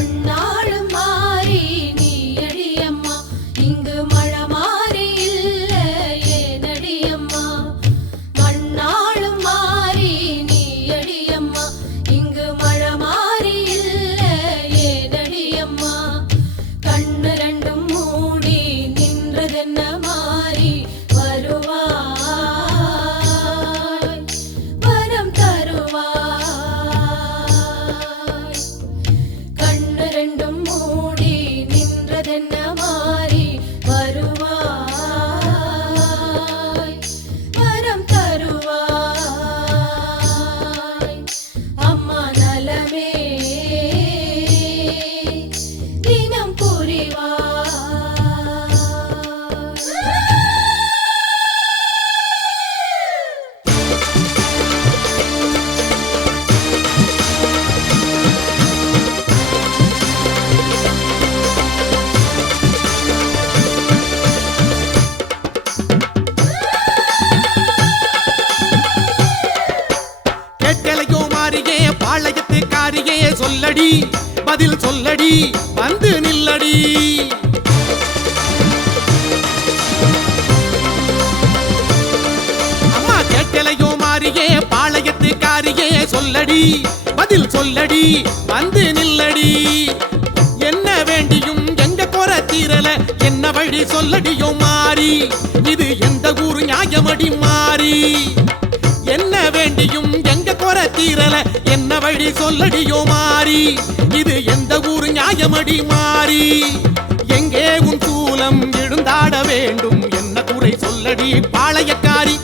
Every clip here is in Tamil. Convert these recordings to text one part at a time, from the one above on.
மண்ணாளும் சொல்லடி பதில் சொல்லடி வந்து நில்லடி. அம்மா கேட்டலையோ மாறியே பாளையத்து காரியே சொல்லடி பதில் சொல்லடி வந்து நில்லடி. என்ன வேண்டியும் எங்க குறை தீரல என்ன வழி சொல்லடியோ மாறி இது எந்த ஊர் நியாயமடி மாறி. வேண்டியும் எங்க குறை தீரல? என்ன வழி சொல்லடியோ மாறி? இது எந்த ஊர் நியாயமடி மாறி? எங்கே உன் சூலம் எழுந்தாட வேண்டும்? என்ன குறை சொல்லடி பாளையக்காரி?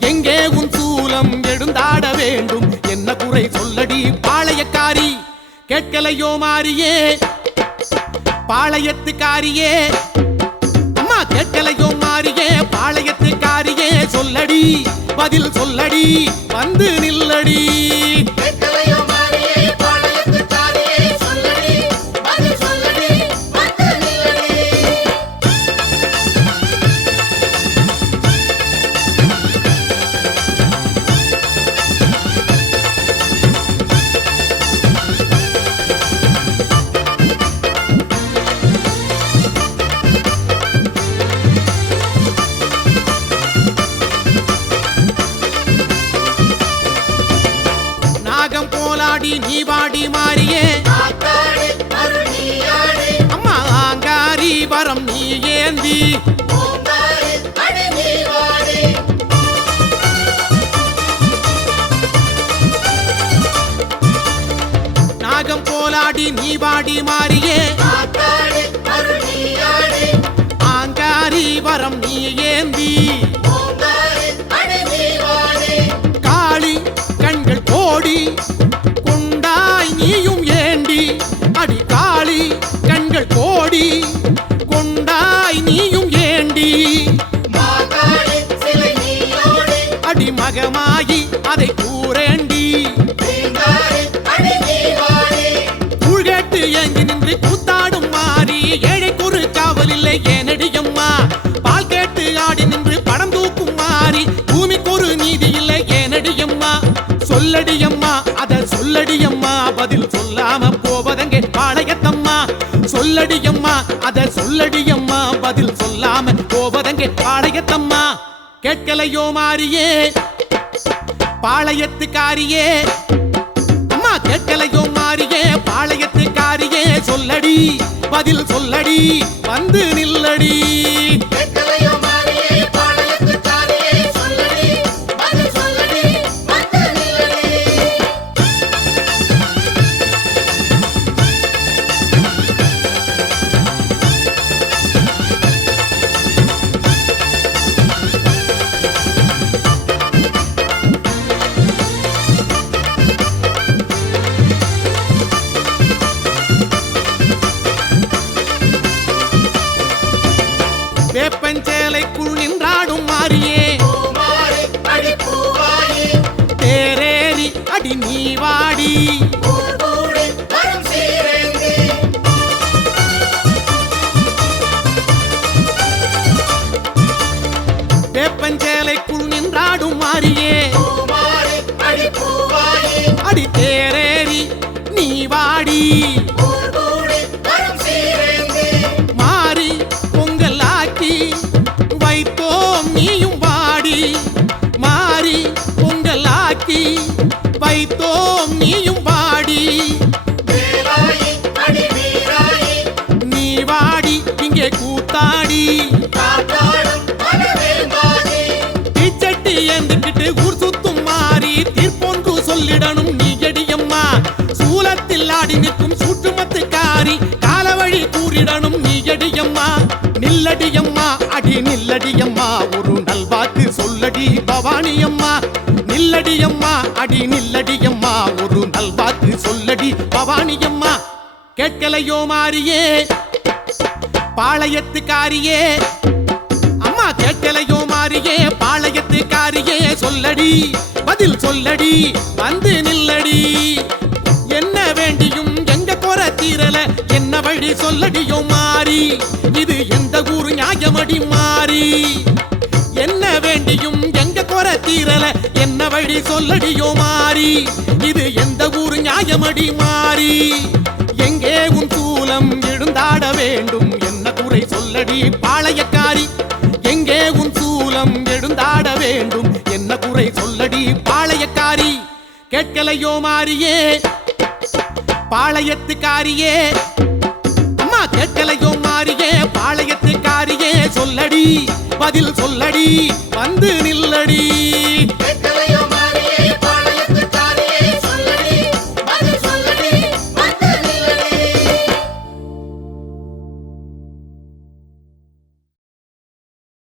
எங்கே உன் சூலம் எழுந்தாட வேண்டும்? என்ன குறை சொல்லடி பாளையக்காரி? கேட்கலையோ மாறியே? பாளையத்துக்காரியே? அம்மா கேட்கலையோ மாறியே? பாளையத்துக்காரியே சொல்லடி. பதில் சொல்லடி வந்து நில் வாடி. நாகம் போலாடி நீ வாடி மாறியே. ஆங்காரி வரம் நீ ஏந்தி. சொல்லடியம்மா அத சொல்லடியம்மா பதில் சொல்லாம போவதங்கே? பாளையத்தம்மா சொல்லடியம்மா அத சொல்லடியம்மா பதில் சொல்லாம போவதங்கே? பாளையத்தம்மா கேட்கலையோ மாறியே பாளையத்துக்காரியே? அம்மா கேட்கலையோ மாறியே பாளையத்துக்காரியே சொல்லடி பதில் சொல்லடி வந்து நில்லடி. வாடி. வேப்பஞ்சேலைக்குள் நின்றாடும் மாறியே அடி தேரேறி நீ வாடி. மாறி பொங்கல் ஆக்கி வைத்தோம் நீயும் வாடி. மாறி அடி நில்லடியம்மா ஒரு நல்வாக்கு சொல்லடி பவானியம்மா நில்லடியம்மா அடி நில்லடியம்மா ஒரு நல்வாக்கு சொல்லடி பவானியம்மா கேட்கலையோ மாறியே பாளையத்துக்காரியே. அம்மா கேட்கலையோ மாறியே பாளையத்துக்காரியே சொல்லடி பதில் சொல்லடி வந்து நில்லடி. என்ன வேண்டியும் எங்க போற தீரல என்ன வழி சொல்லடியோ மாறி. இது எந்த ஊர் நியாயமடி மாறி என்ன வேண்டியும் எங்க குறை தீரல? என்ன வழி சொல்லடியோ மாறி. இது எந்த ஊர் நியாயமடி மாறி. எங்கே உன் சூலம் எழுந்தாட வேண்டும்? என்ன குறை சொல்லடி பாளையக்காரி. எங்கே உன் சூலம் எழுந்தாட வேண்டும்? என்ன குறை சொல்லடி பாளையக்காரி. கேட்கலையோ மாறியே. பாளையத்துக்காரியே. கேட்கலையோ மாறியே பாளையத்துக்காரியே சொல்லடி பதில் சொல்லடி வந்து நில்லடி.